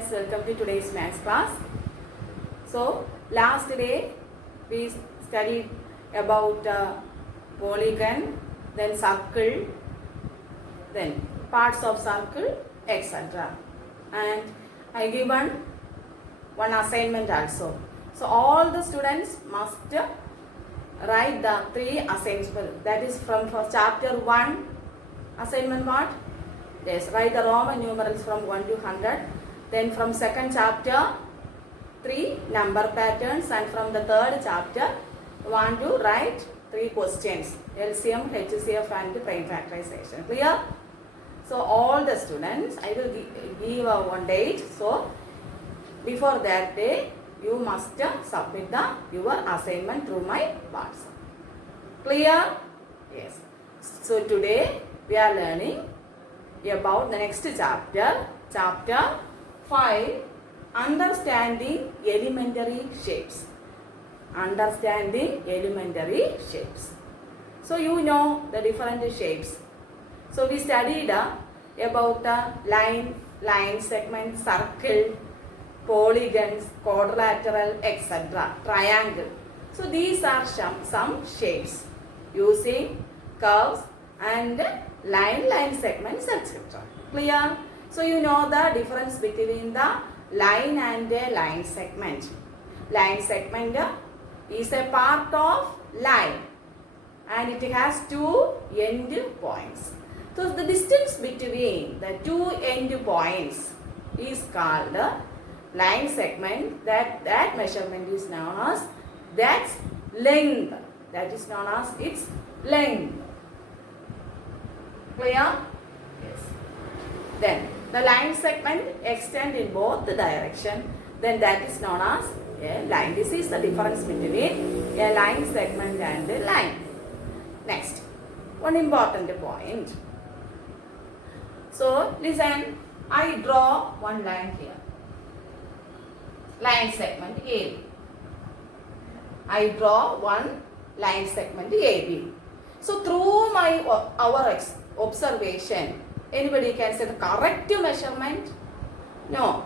students, welcome to today's maths class. So last day we studied about polygon, then circle, then parts of circle, etc. And I given one assignment also. So all the students must write the 3 assignments. That is from chapter 1 assignment what? Yes, write the Roman numerals from 1 to 100. Then from second chapter 3 number patterns, and from the third chapter you want to write 3 questions: LCM, HCF and prime factorization. Clear? So all the students, I will give one date. So before that day you must submit your assignment through my WhatsApp. Clear? Yes. So today we are learning about the next chapter, chapter 5, understanding elementary shapes. Understanding elementary shapes. So you know the different shapes. So we studied about line, segment, circle, polygons, quadrilateral, etc. Triangle. So these are some shapes using curves and line segments, etc. Clear? So you know the difference between the line and a line segment. Line segment is a part of line and it has 2 end points. So the distance between the 2 end points is called line segment. That measurement is known as that's length. That is known as its length. Clear? Yes. Then the line segment extend in both the direction. Then that is known as a line. This is the difference between a line segment and a line. Next, one important point. So listen, I draw one line here. Line segment AB. I draw one line segment AB. So through our observation, anybody can say the correct measurement? No.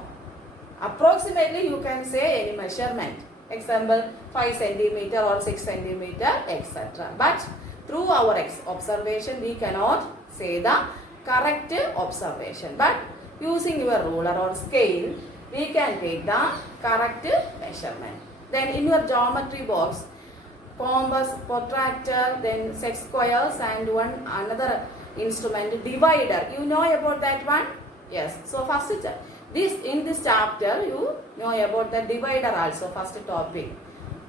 Approximately you can say any measurement. Example 5 centimeter or 6 centimeter, etc. But through our observation we cannot say the correct observation. But using your ruler or scale, we can take the correct measurement. Then in your geometry box, compass, protractor, then set squares and another instrument, divider. You know about that one? Yes. So first in this chapter you know about the divider also, first topic.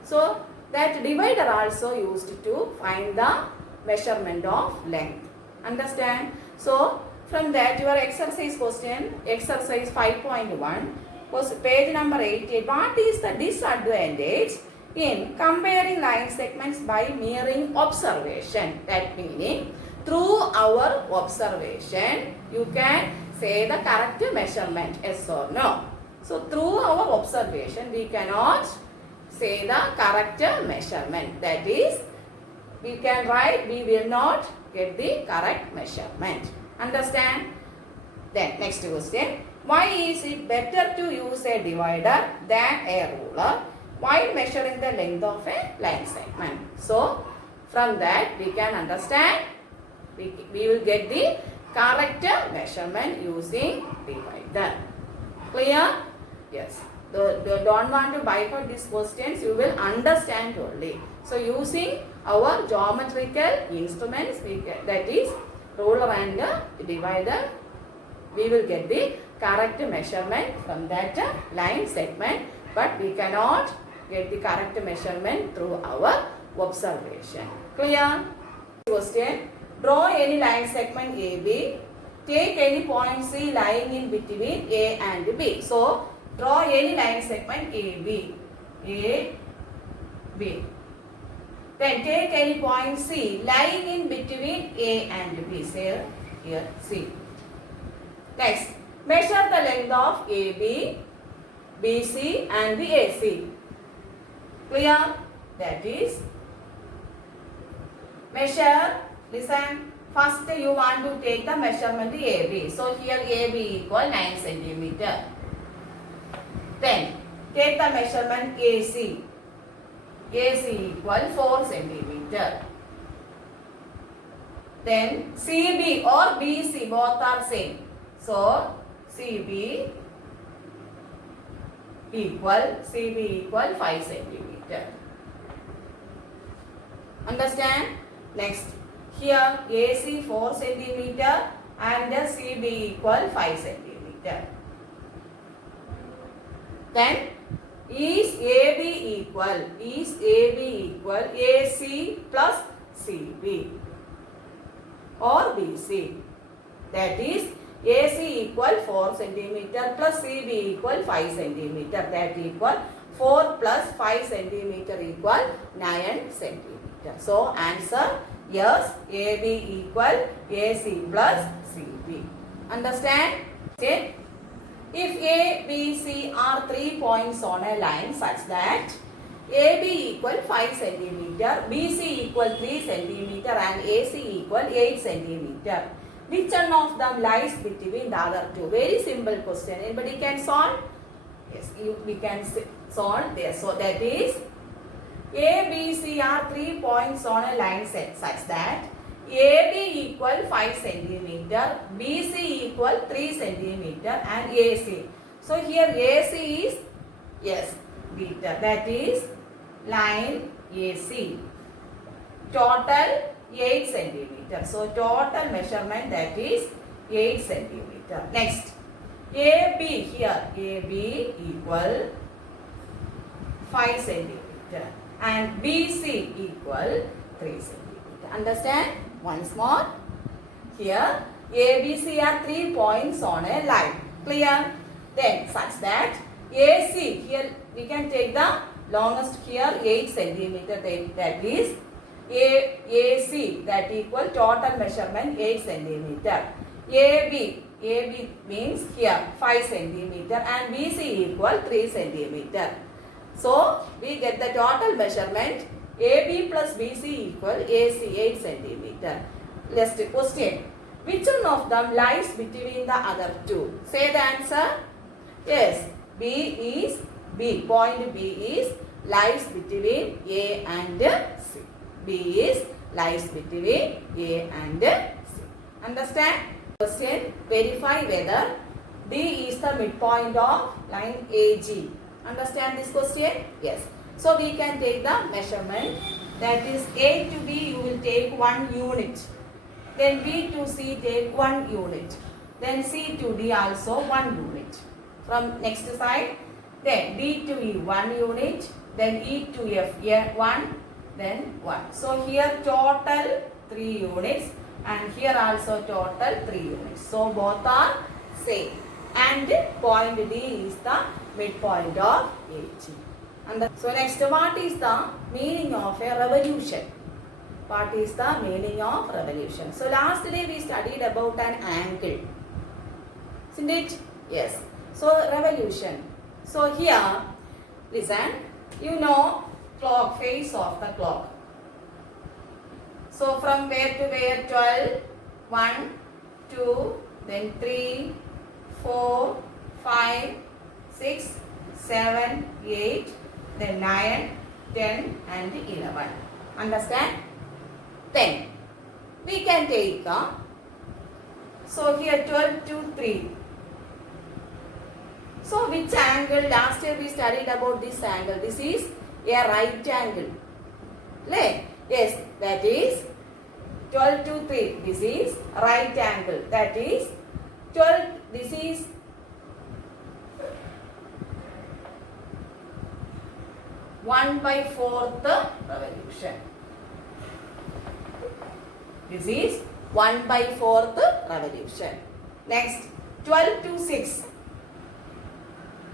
So that divider also used to find the measurement of length. Understand? So from that your exercise question, exercise 5.1 was page number 88. What is the disadvantage in comparing line segments by mirroring observation? That meaning through our observation you can say the correct measurement, yes or no. So through our observation we cannot say the correct measurement. That is, we can write, we will not get the correct measurement. Understand? Then next question. Why is it better to use a divider than a ruler while measuring the length of a line segment? So from that we can understand, we will get the correct measurement using divider. Clear? Yes. Don't want to bypass these questions, you will understand only. So using our geometrical instruments, that is ruler and divider, we will get the correct measurement from that line segment, but we cannot get the correct measurement through our observation. Clear? Question. Draw any line segment AB. Take any point C lying in between A and B. So draw any line segment AB. A, B. Then take any point C lying in between A and B. Say here C. Next, measure the length of AB, BC and the AC. Clear? That is, measure, listen, first you want to take the measurement AB. So here AB equal 9 centimeter. Then take the measurement AC. AC equal 4 centimeter. Then CB or BC both are same. So CB equal 5 centimeter. Understand? Next, here AC 4 centimeter and CB equal 5 centimeter. Then is AB equal AC plus CB or BC. That is AC equal 4 centimeter plus CB equal 5 centimeter. That equal 4 plus 5 centimeter equal 9 centimeter. So answer yes, AB equal AC plus CB. Understand? Okay. If A, B, C are 3 points on a line such that AB equal 5 centimeter, BC equal 3 centimeter and AC equal 8 centimeter, which one of them lies between the other two? Very simple question. Anybody can solve? Yes, we can solve there. So that is A, B, C are 3 points on a line set such that AB equal 5 centimeter, BC equal 3 centimeter and AC. So here AC is, yes, beta. That is line AC. Total 8 centimeter. So total measurement that is 8 centimeter. Next, AB here, AB equal 5 centimeter and BC equal 3 centimeter. Understand? Once more, here ABC are 3 points on a line. Clear? Then such that AC, here we can take the longest here 8 centimeter. That is AC, that equal total measurement 8 centimeter. AB means here 5 centimeter and BC equal 3 centimeter. So we get the total measurement AB plus BC equal AC 8 centimeter. Last question. Which one of them lies between the other two? Say the answer. Yes. Point B is lies between A and C. B is lies between A and C. Understand? Question. Verify whether D is the midpoint of line AG. Understand this question? Yes. So we can take the measurement, that is A to B you will take 1 unit, then B to C take 1 unit, then C to D also 1 unit. From next side, then D to E 1 unit, then E to F 1, then 1. So here total 3 units and here also total 3 units. So both are same and point D is the midpoint of AG. So next, what is the meaning of a revolution? What is the meaning of revolution? So last day we studied about an angle. Isn't it? Yes. So revolution. So here, listen, you know clock, face of the clock. So from where to where? 12, 1, 2, then 3, 4, 5, 6, 7, 8, then 9, 10 and 11. Understand? Then we can take so here 12 to 3. So which angle? Last year we studied about this angle. This is a right angle. Yes, that is 12 to 3. This is right angle. That is 12. This is 1/4 revolution. This is 1/4 revolution. Next, 12 to 6.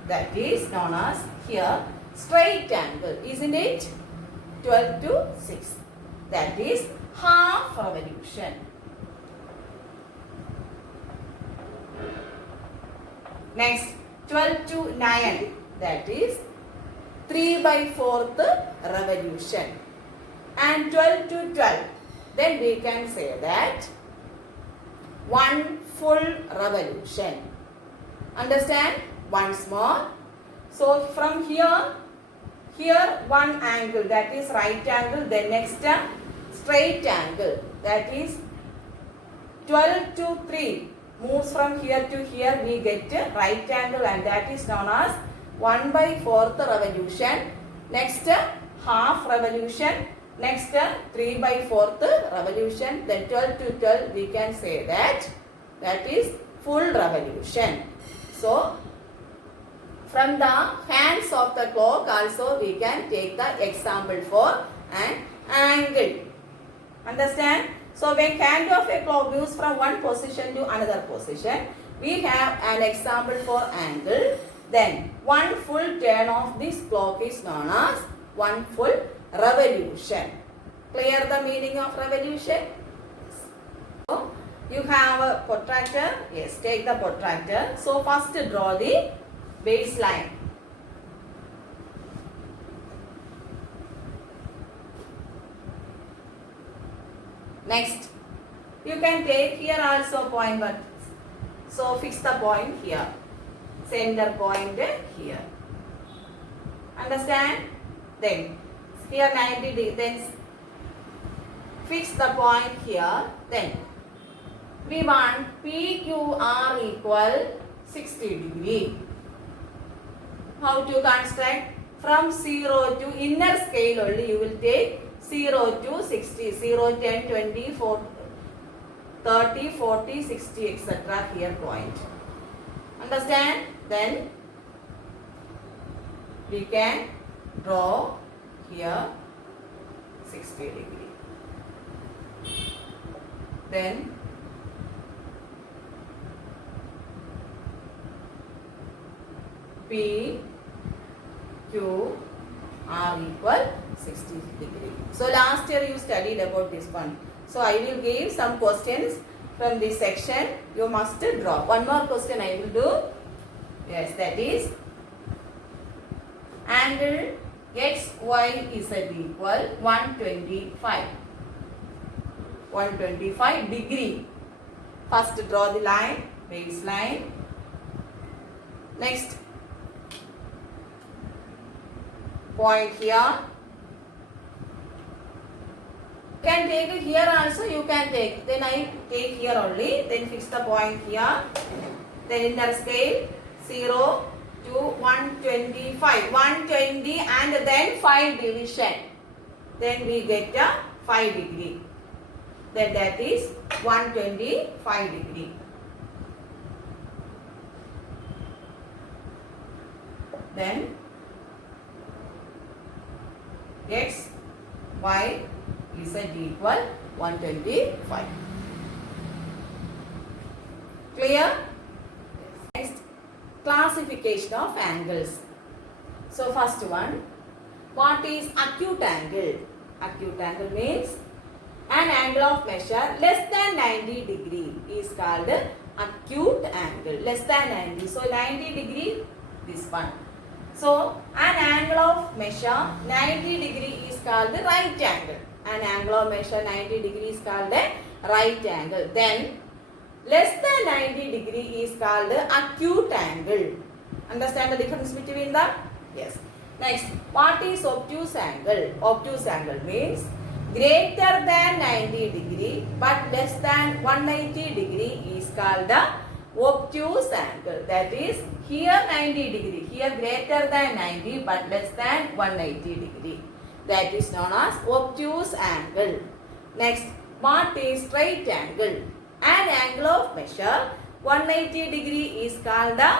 That is known as here straight angle, isn't it? 12 to 6. That is half revolution. Next, 12 to 9. That is 3/4 revolution. And 12 to 12. Then we can say that 1 full revolution. Understand? Once more. So from here one angle, that is right angle, then next straight angle, that is 12 to 3 moves from here to here, we get right angle, and that is known as 1/4 revolution. Next half revolution, next 3/4 revolution, then 12 to 12 we can say that is full revolution. So from the hands of the clock also we can take the example for an angle. Understand? So when hand of a clock moves from one position to another position, we have an example for angle. Then one full turn of this clock is known as one full revolution. Clear the meaning of revolution? So you have a protractor. Yes, take the protractor. So first draw the baseline. Next, you can take here also point, but so fix the point here. Center point here. Understand? Then here 90 degree. Then fix the point here. Then we want PQR equal 60 degree. How to construct? From 0 to inner scale only you will take 0 to 60, 0, 10, 20, 30, 40, 60, etc. here point. Understand? Then we can draw here 60 degree. Then P, Q, R equal 60 degree. So last year you studied about this one. So I will give some questions from this section. You must draw. One more question I will do. Yes, that is angle XYZ equal 125. 125 degree. First draw the line, baseline. Next point here. You can take it here also, you can take. Then I take here only. Then fix the point here. Then inner scale 0 to 125. 120 and then 5 division. Then we get a 5 degree. Then that is 125 degree. Then X, Y, Z equal 125. Clear? Next, classification of angles. So first one, what is acute angle? Acute angle means an angle of measure less than 90 degree is called acute angle. Less than 90. So 90 degree, this one. So an angle of measure 90 degree is called the right angle. An angle of measure 90 degree is called the right angle. Then less than 90 degree is called the acute angle. Understand the difference between them? Yes. Next, what is obtuse angle? Obtuse angle means greater than 90 degree but less than 180 degree is called the obtuse angle. That is here 90 degree, here greater than 90 but less than 180 degree. That is known as obtuse angle. Next, what is straight angle? An angle of measure 180 degree is called the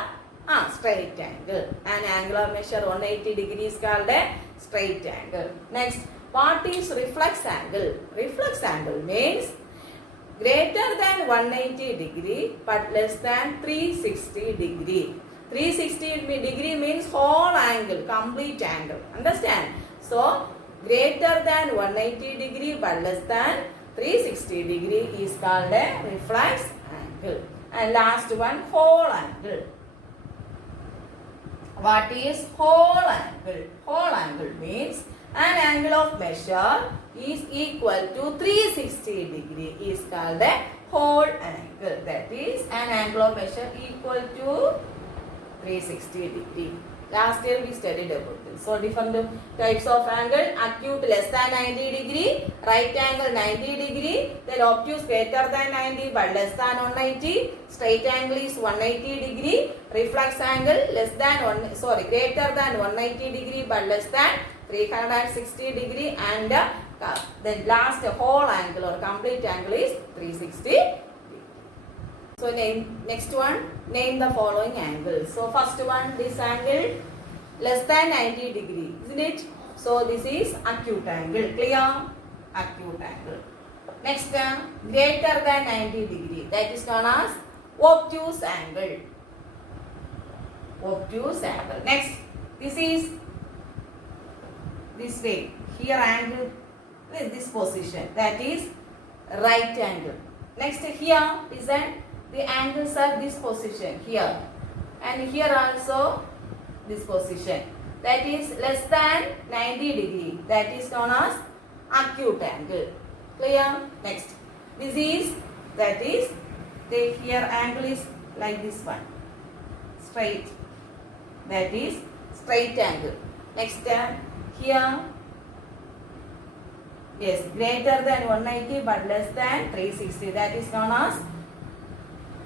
straight angle. An angle of measure 180 degree is called a straight angle. Next, what is reflex angle? Reflex angle means greater than 180 degree but less than 360 degree. 360 degree means whole angle, complete angle. Understand? So, greater than 180 degree but less than 360 degree is called a reflex angle. And last one, whole angle. What is whole angle? Whole angle means an angle of measure is equal to 360 degree is called a whole angle. That is an angle of measure equal to 360 degree. Last year we studied about this. So different types of angle: acute less than 90 degree, right angle 90 degree, then obtuse greater than 90 but less than 180, straight angle is 180 degree, reflex angle greater than 180 degree but less than 360 degree, and the last whole angle or complete angle is 360 degree. So next one, name the following angles. So first one, this angle less than 90 degree, isn't it? So this is acute angle. Clear? Acute angle. Next, greater than 90 degree, that is known as obtuse angle. Obtuse angle. Next, this is this way. Here angle is this position, that is right angle. Next, here is the angles are this position here, and here also this position, that is less than 90 degree, that is known as acute angle. Clear? Next, this is the here angle is like this one, straight, that is straight angle. Next, here, yes, greater than 190 but less than 360, that is known as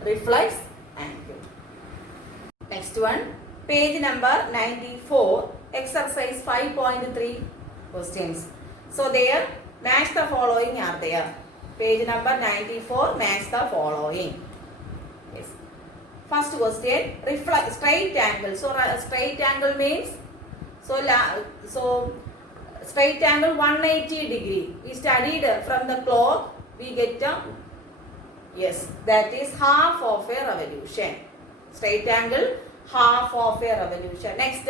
reflex angle. Next one, page number 94, exercise 5.3 questions. So there, match the following are there. Page number 94, match the following. Yes. First question, reflex straight angle. So straight angle means, so straight angle 180 degree. We studied from the clock, we get yes, that is half of a revolution. Straight angle, half of a revolution. Next,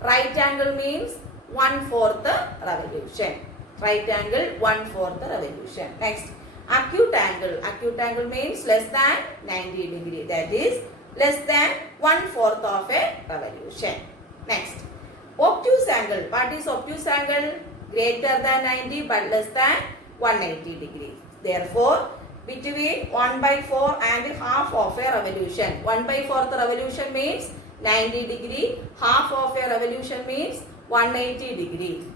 right angle means 1/4 revolution. Right angle, 1/4 revolution. Next, acute angle. Acute angle means less than 90 degree. That is less than 1/4 of a revolution. Next, obtuse angle. What is obtuse angle? Greater than 90 but less than 180 degree. Therefore, between 1/4 and half of a revolution. 1/4 revolution means 90 degree. Half of a revolution means 180 degree.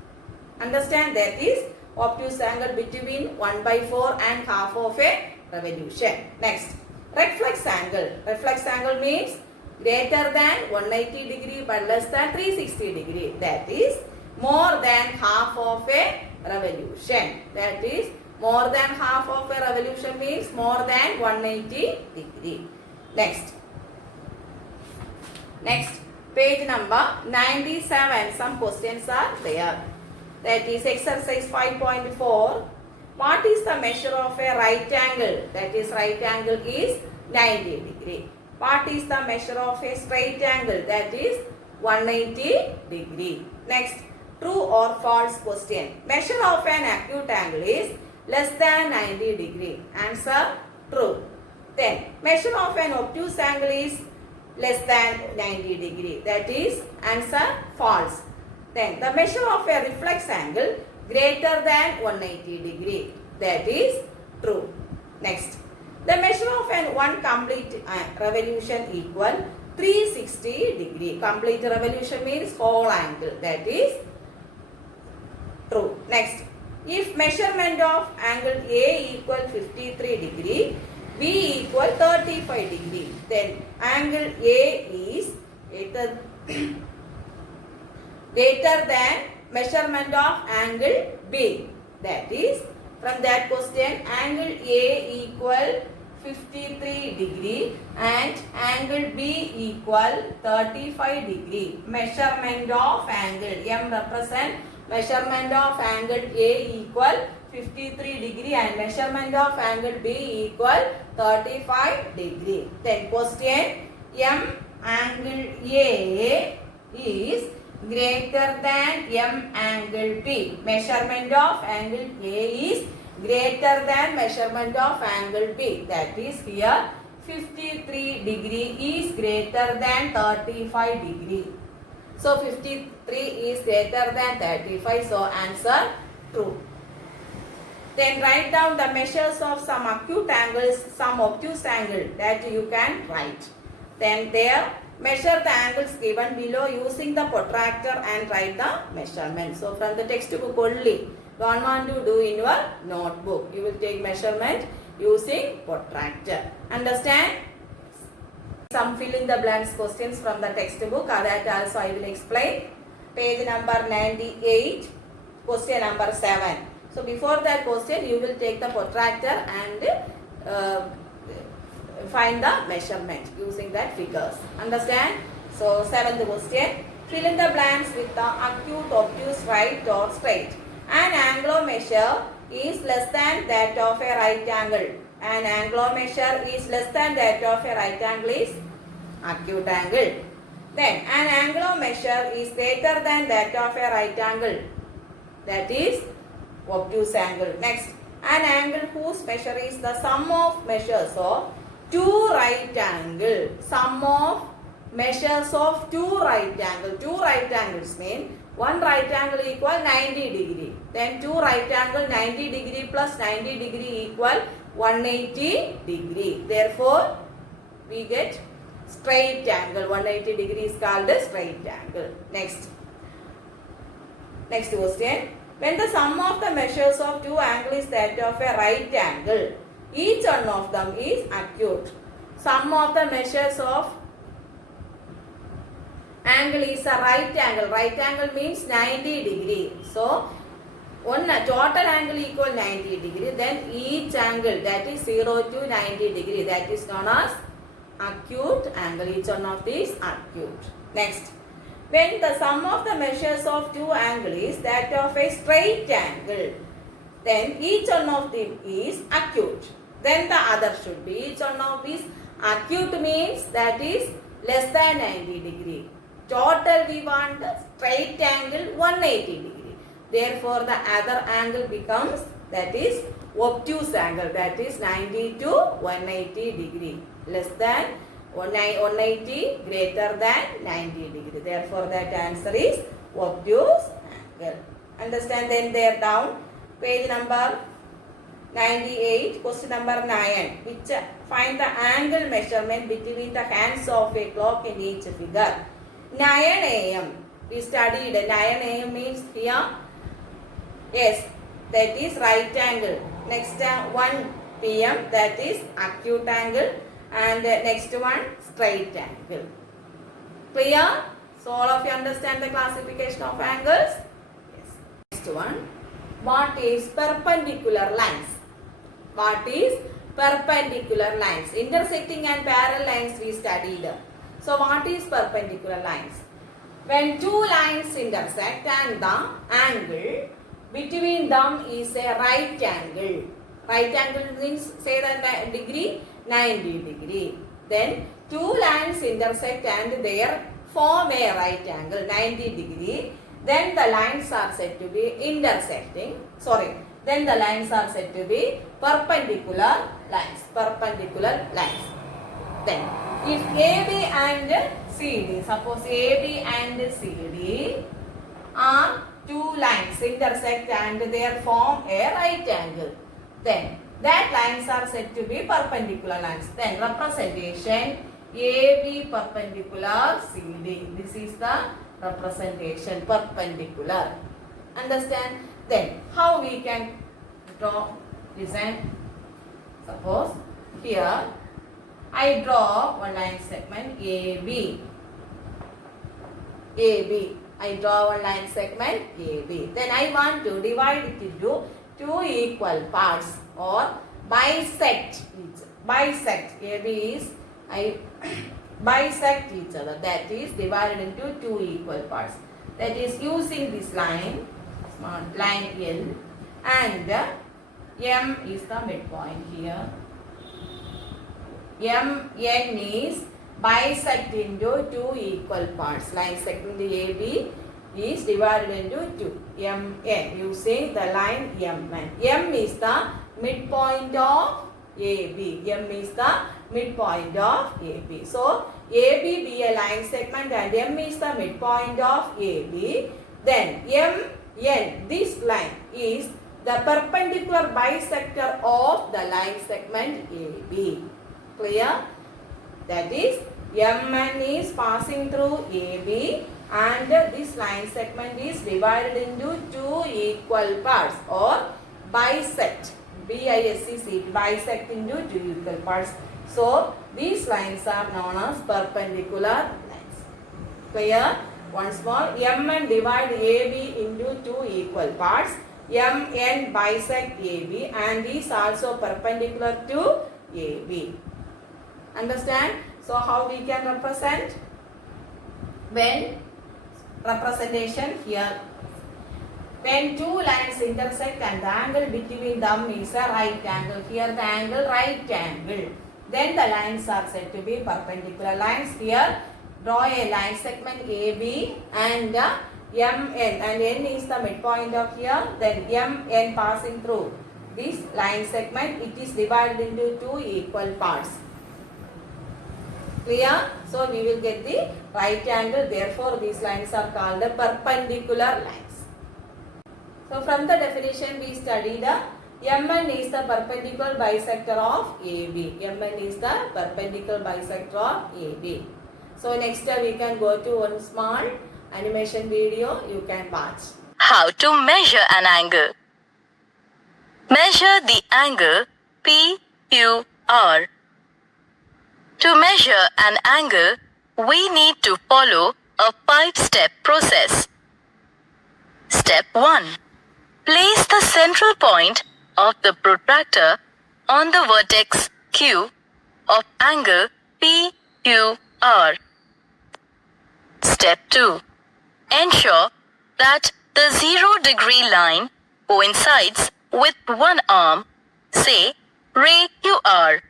Understand? That is obtuse angle between 1/4 and half of a revolution. Next, reflex angle. Reflex angle means greater than 180 degree but less than 360 degree. That is more than half of a revolution. That is more than half of a revolution means more than 180 degree. Next, page number 97. Some questions are there. That is exercise 5.4. What is the measure of a right angle? That is right angle is 90 degree. What is the measure of a straight angle? That is 180 degree. Next, true or false question. Measure of an acute angle is less than 90 degree. Answer, true. Then, measure of an obtuse angle is less than 90 degree. That is answer, false. Then, the measure of a reflex angle greater than 180 degree. That is true. Next, the measure of an one complete revolution equal 360 degree. Complete revolution means whole angle. That is true. Next, if measurement of angle A equal 53 degree, B equal 35 degree, then angle A is greater than measurement of angle B. That is, from that question, angle A equal 53 degree and angle B equal 35 degree. Measurement of angle, M represent measurement of angle A equal 53 degree and measurement of angle B equal 35 degree. Then question, M angle A is greater than M angle B. Measurement of angle A is greater than measurement of angle B. That is here 53 degree is greater than 35 degree. So 53 is greater than 35. So answer true. Then write down the measures of some acute angles, some obtuse angle that you can write. Then there Measure the angles given below using the protractor and write the measurement. So from the textbook only. Don't want to do in your notebook. You will take measurement using protractor. Understand? Some fill in the blanks questions from the textbook. That also I will explain. Page number 98, question number 7. So before that question, you will take the protractor and find the measurement using that figures. Understand? So 7th question. Fill in the blanks with the acute, obtuse, right or straight. An anglo-measure is less than that of a right angle. An anglo-measure is less than that of a right angle is acute angle. Then an anglo-measure is greater than that of a right angle. That is obtuse angle. Next, an angle whose measure is the sum of measures of two right angle. Sum of measures of two right angle. Two right angles mean one right angle equal 90 degree. Then two right angle 90 degree plus 90 degree equal 180 degree. Therefore, we get straight angle. 180 degree is called a straight angle. Next question. When the sum of the measures of two angles is that of a right angle, each one of them is acute. Sum of the measures of angle is a right angle. Right angle means 90 degree. So, one total angle equal 90 degree. Then each angle, that is 0 to 90 degree, that is known as acute angle. Each one of these acute. Next, when the sum of the measures of two angles is that of a straight angle, then each one of them is acute. Then the other should be each one of these acute means that is less than 90 degree. Total we want straight angle 180 degree. Therefore the other angle becomes that is obtuse angle, that is 90 to 180 degree. Less than 180, greater than 90 degree. Therefore that answer is obtuse angle. Understand? Then there down page number 98, question number 9. Which find the angle measurement between the hands of a clock in each figure. 9 AM. We studied 9 AM means here. Yes, that is right angle. Next 1 PM, that is acute angle. And next one, straight angle. Clear? So all of you understand the classification of angles? Yes. Next one, what is perpendicular lines? What is perpendicular lines? Intersecting and parallel lines we studied. So what is perpendicular lines? When two lines intersect and the angle between them is a right angle. Right angle means say the degree 90 degree. Then two lines intersect and they form a right angle 90 degree. Then the lines are said to be intersecting. Then the lines are said to be perpendicular lines. Perpendicular lines. Then if AB and CD, suppose AB and CD are two lines intersect and they form a right angle, then that lines are said to be perpendicular lines. Then representation AB perpendicular CD. This is the representation perpendicular. Understand? Then how we can draw? Listen. Suppose here I draw one line segment AB. AB. I draw one line segment AB. Then I want to divide it into two equal parts or bisect each. Bisect. AB is I bisect each other. That is divided into two equal parts. That is using this line, small line L, and M is the midpoint here. M N is bisect into two equal parts. Line segment AB is divided into two. M N using the line M N. M is the midpoint of AB. M is the midpoint of AB. So AB be a line segment and M is the midpoint of AB. Then M N, this line is the perpendicular bisector of the line segment AB. Clear? That is MN is passing through AB and this line segment is divided into two equal parts or bisect. BISEC, bisect into two equal parts. So these lines are known as perpendicular lines. Clear? Once more, MN divide AB into two equal parts. MN bisect AB and is also perpendicular to AB. Understand? So how we can represent? When representation here, when two lines intersect and the angle between them is a right angle, here the angle right angle, then the lines are said to be perpendicular lines. Here draw a line segment AB and MN, and N is the midpoint of here, then MN passing through this line segment, it is divided into two equal parts. Clear? So we will get the right angle, therefore these lines are called the perpendicular lines. So from the definition we study the MN is the perpendicular bisector of AB. MN is the perpendicular bisector of AB. So next we can go to one small animation video you can watch. How to measure an angle. Measure the angle PQR. To measure an angle, we need to follow a 5-step process. Step 1. Place the central point of the protractor on the vertex Q of angle PQR. Step 2. Ensure that the 0-degree line coincides with one arm, say ray QR.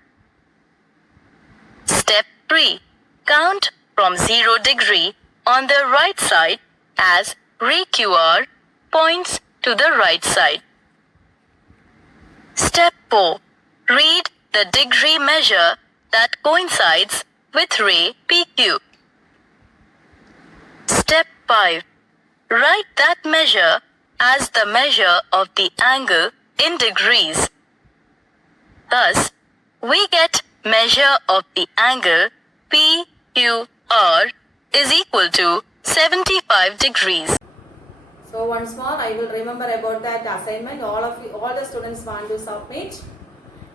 Step 3. Count from 0 degree on the right side as ray QR points to the right side. Step 4. Read the degree measure that coincides with ray PQ. Step 5. Write that measure as the measure of the angle in degrees. Thus, we get measure of the angle PQR is equal to 75 degrees. So once more I will remember about that assignment. All the students want to submit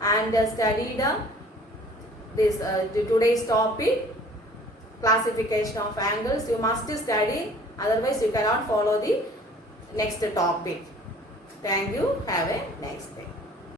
and study today's topic, classification of angles. You must study, otherwise you cannot follow the next topic. Thank you. Have a nice day.